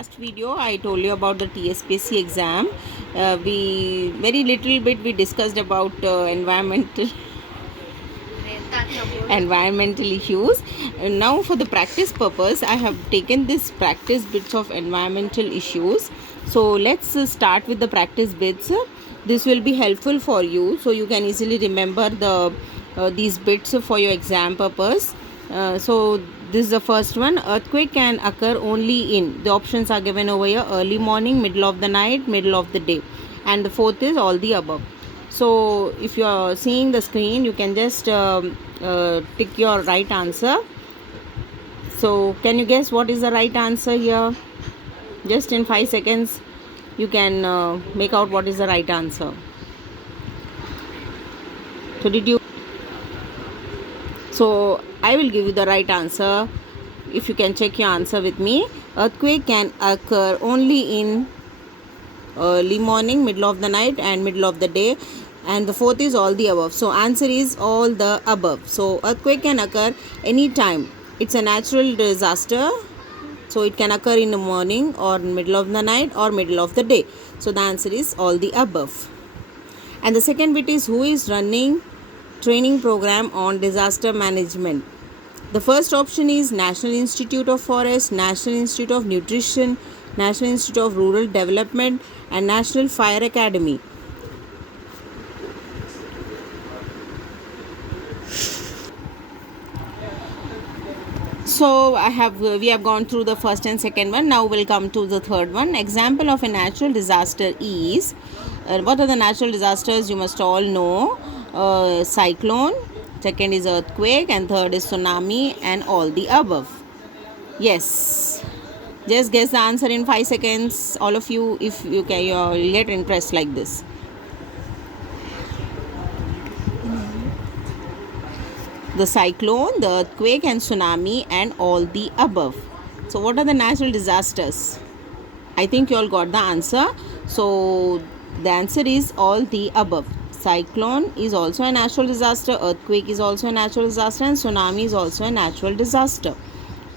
last video I told you about the Tspsc exam. We very little bit we discussed about environmental issues. Now for the practice purpose, I have taken this practice bits of environmental issues. So let's start with the practice bits. This will be helpful for you, so you can easily remember these bits for your exam purpose. So this is the first one. Earthquake can occur only in, the options are given over here: early morning, middle of the night, middle of the day, and the fourth is all the above. So if you are seeing the screen, you can just tick your right answer. So can you guess what is the right answer here? Just in 5 seconds you can make out what is the right answer. So I will give you the right answer. If you can check your answer with me. Earthquake can occur only in early morning, middle of the night, and middle of the day, and the fourth is all the above. So answer is all the above. So earthquake can occur anytime. It's a natural disaster, so it can occur in the morning or middle of the night or middle of the day. So the answer is all the above. And the second bit is, who is running training program on disaster management? The first option is National Institute of Forest, National Institute of Nutrition, National Institute of Rural Development, and National Fire Academy. So we have gone through the first and second one. Now we'll come to the third one. Example of a natural disaster is, what are the natural disasters? You must all know. Cyclone, second is earthquake, and third is tsunami, and all the above. Yes, just guess the answer in 5 seconds, all of you. If you can, you'll get impressed like this. The cyclone, the earthquake, and tsunami, and all the above. So what are the natural disasters? I think you all got the answer. So the answer is all the above. Cyclone is also a natural disaster, earthquake is also a natural disaster, and tsunami is also a natural disaster.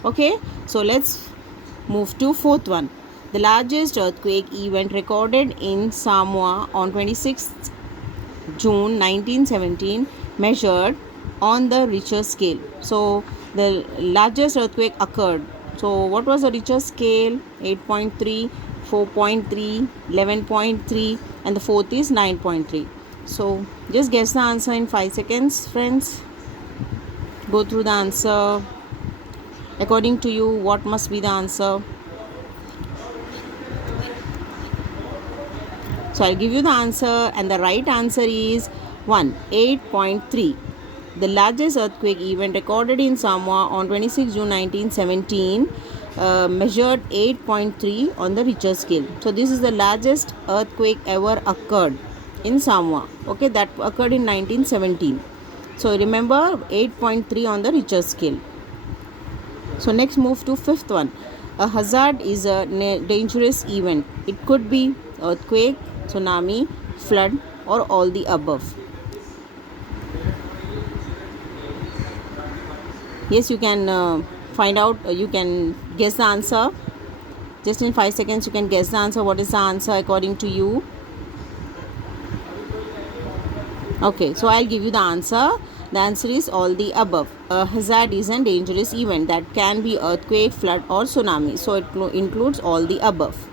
Okay, so let's move to fourth one. The largest earthquake event recorded in Samoa on 26th June 1917 measured on the Richter scale. So the largest earthquake occurred. So what was the Richter scale? 8.3, 4.3, 11.3, and the fourth is 9.3. So just guess the answer in 5 seconds, friends. Go through the answer. According to you, what must be the answer? So I'll give you the answer, and the right answer is 1, 8.3. The largest earthquake event recorded in Samoa on 26 June 1917 measured 8.3 on the Richter scale. So this is the largest earthquake ever occurred in Samoa. Okay, that occurred in 1917. So remember, 8.3 on the Richter scale. So next move to fifth one. A hazard is a dangerous event. It could be earthquake, tsunami, flood, or all the above. Yes, you can find out, you can guess the answer. Just in 5 seconds you can guess the answer. What is the answer according to you? Okay, so I'll give you the answer. The answer is all the above. A hazard is a dangerous event that can be earthquake, flood, or tsunami. So it includes all the above.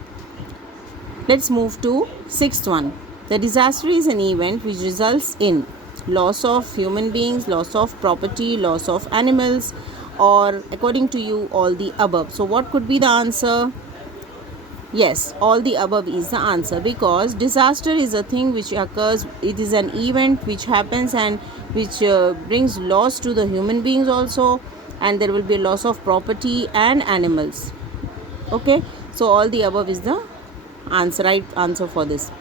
Let's move to sixth one. The disaster is an event which results in loss of human beings, loss of property, loss of animals, or according to you, all the above. So what could be the answer? Yes, all the above is the answer, because disaster is a thing which occurs. It is an event which happens and which brings loss to the human beings also, and there will be a loss of property and animals. Okay, so all the above is the answer, right answer for this.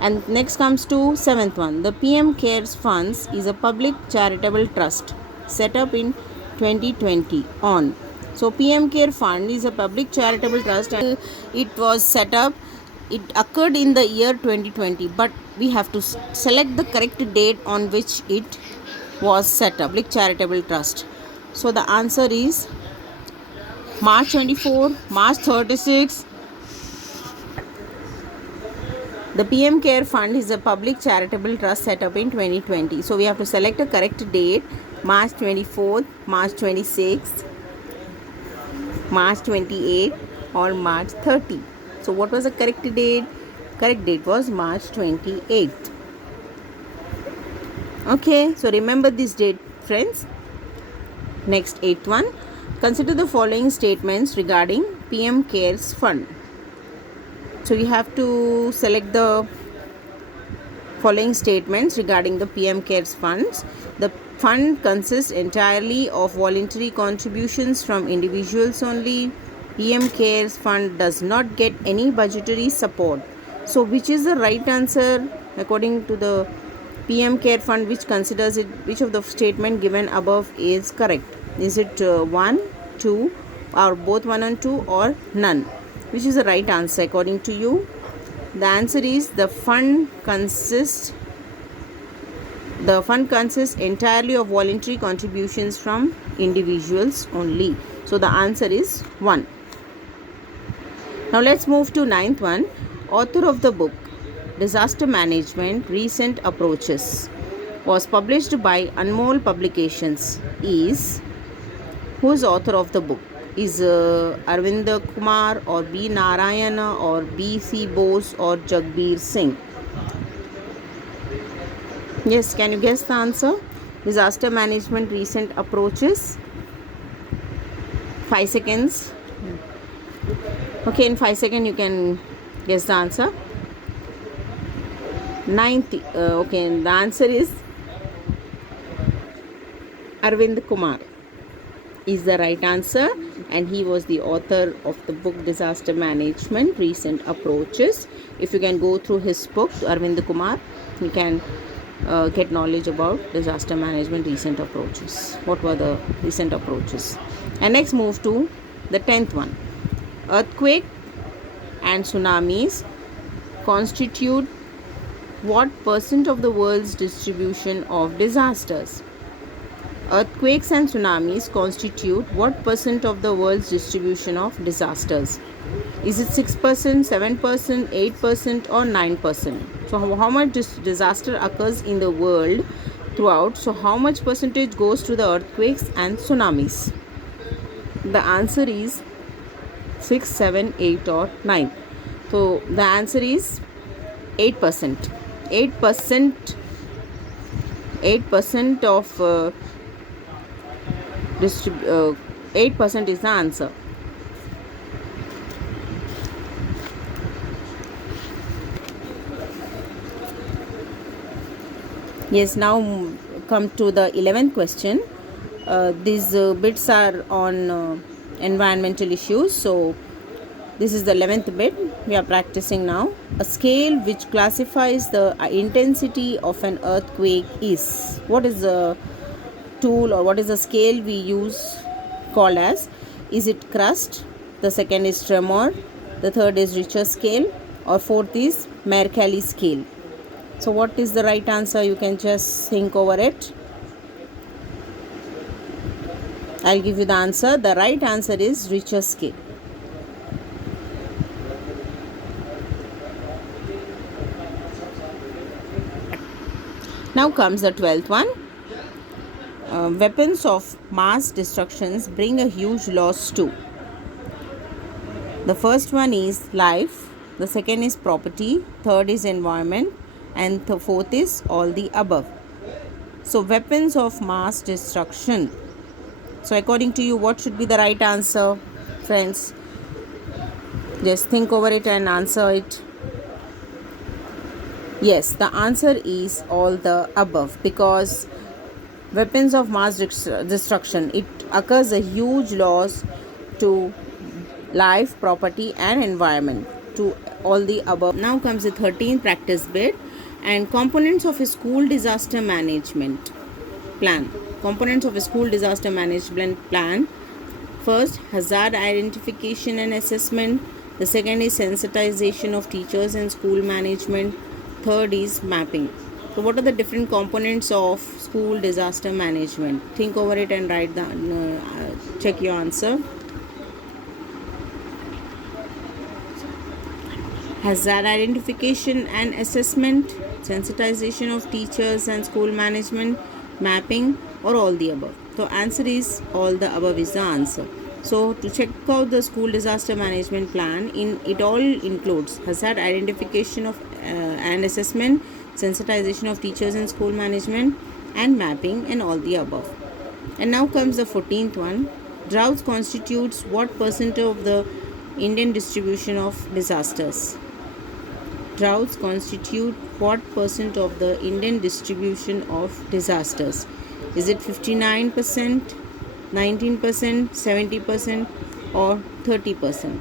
And next comes to seventh one. The PM Cares Funds is a public charitable trust set up in 2020 on. So PM Care Fund is a public charitable trust, and it was set up, it occurred in the year 2020, but we have to select the correct date on which it was set up, public charitable trust. So the answer is March 24, March 36, The PM Care Fund is a public charitable trust set up in 2020. So we have to select a correct date: March 24th, March 26th, March 28th, or March 30th. So what was the correct date? Correct date was March 28th. Okay, so remember this date, friends. Next, 8th one. Consider the following statements regarding PM Cares Fund. So you have to select the following statements regarding the PM Cares funds. The fund consists entirely of voluntary contributions from individuals only. PM Cares fund does not get any budgetary support. So which is the right answer according to the PM Care fund? Which considers it? Which of the statement given above is correct? Is it 1, 2, or both 1 and 2, or none? Which is the right answer according to you? The answer is the fund consists entirely of voluntary contributions from individuals only. So the answer is 1. Now let's move to 9th one. Author of the book Disaster Management Recent Approaches was published by Anmol Publications is, who is author of the book? Is Arvind Kumar, or B. Narayana, or B. C. Bose, or Jagbir Singh? Yes, can you guess the answer? Disaster Management Recent Approaches. 5 seconds. Okay, in 5 seconds you can guess the answer. 9th. Okay, the answer is Arvind Kumar is the right answer, and he was the author of the book Disaster Management Recent Approaches. If you can go through his book, Arvind Kumar, you can get knowledge about disaster management recent approaches. What were the recent approaches? And next move to the 10th one. Earthquake and tsunamis constitute what percent of the world's distribution of disasters? Earthquakes and tsunamis constitute what percent of the world's distribution of disasters? Is it 6%, 7%, 8%, or 9%? So how much disaster occurs in the world throughout? So how much percentage goes to the earthquakes and tsunamis? The answer is 6, 7, 8, or 9. So the answer is 8%. 8% of 8% is the answer. Yes, now come to the 11th question. These bits are on environmental issues. So this is the 11th bit we are practicing now. A scale which classifies the intensity of an earthquake is. What is the tool, or what is the scale we use called as? Is it crust? The second is tremor. The third is Richter scale, or fourth is Mercalli scale. So what is the right answer? You can just think over it. I'll give you the answer. The right answer is Richter scale. Now comes the 12th one. Weapons of mass destructions bring a huge loss too. The first one is life, the second is property, third is environment, and the fourth is all the above. So weapons of mass destruction. So according to you, what should be the right answer, friends? Just think over it and answer it. Yes, the answer is all the above, because weapons of mass destruction, it occurs a huge loss to life, property, and environment, to all the above. Now comes the 13th practice bit, and components of a school disaster management plan. Components of a school disaster management plan. First, hazard identification and assessment. The second is sensitization of teachers and school management. Third is mapping. So what are the different components of school disaster management? Think over it and write down, check your answer. hazard identification and assessment, sensitization of teachers and school management, mapping, or all the above. So answer is all the above is the answer. So to check out the school disaster management plan, it all includes hazard identification of and assessment, sensitization of teachers and school management, and mapping, and all the above. And now comes the 14th one. Droughts constitutes what percent of the Indian distribution of disasters? Droughts constitute what percent of the Indian distribution of disasters? Is it 59%, 19%, 70%, or 30%?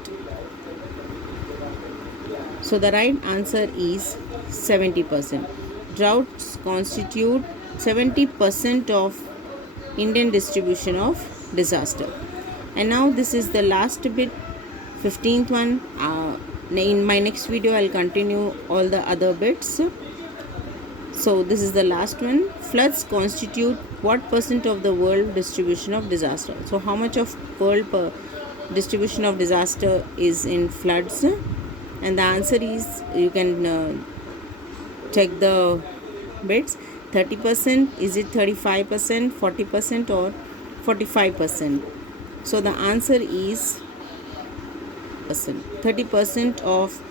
So the right answer is 70%. Droughts constitute 70% of Indian distribution of disaster. And now this is the last bit, 15th one. In my next video I'll continue all the other bits. So this is the last one. Floods constitute what percent of the world distribution of disaster? So how much of world distribution of disaster is in floods? And the answer is, you can check the bits. 30%, is it 35%, 40%, or 45%? So the answer is 30% of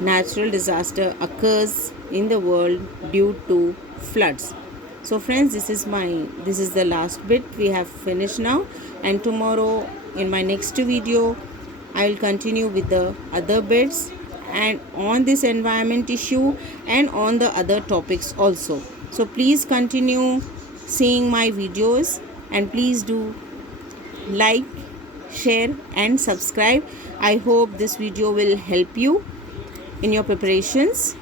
natural disaster occurs in the world due to floods. So friends, this is the last bit. We have finished now, and tomorrow in my next video I will continue with the other bits and on this environment issue and on the other topics also. So please continue seeing my videos, and please do like, share and subscribe. I hope this video will help you in your preparations.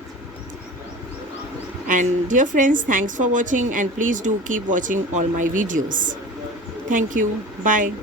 And dear friends, thanks for watching, and please do keep watching all my videos. Thank you. Bye.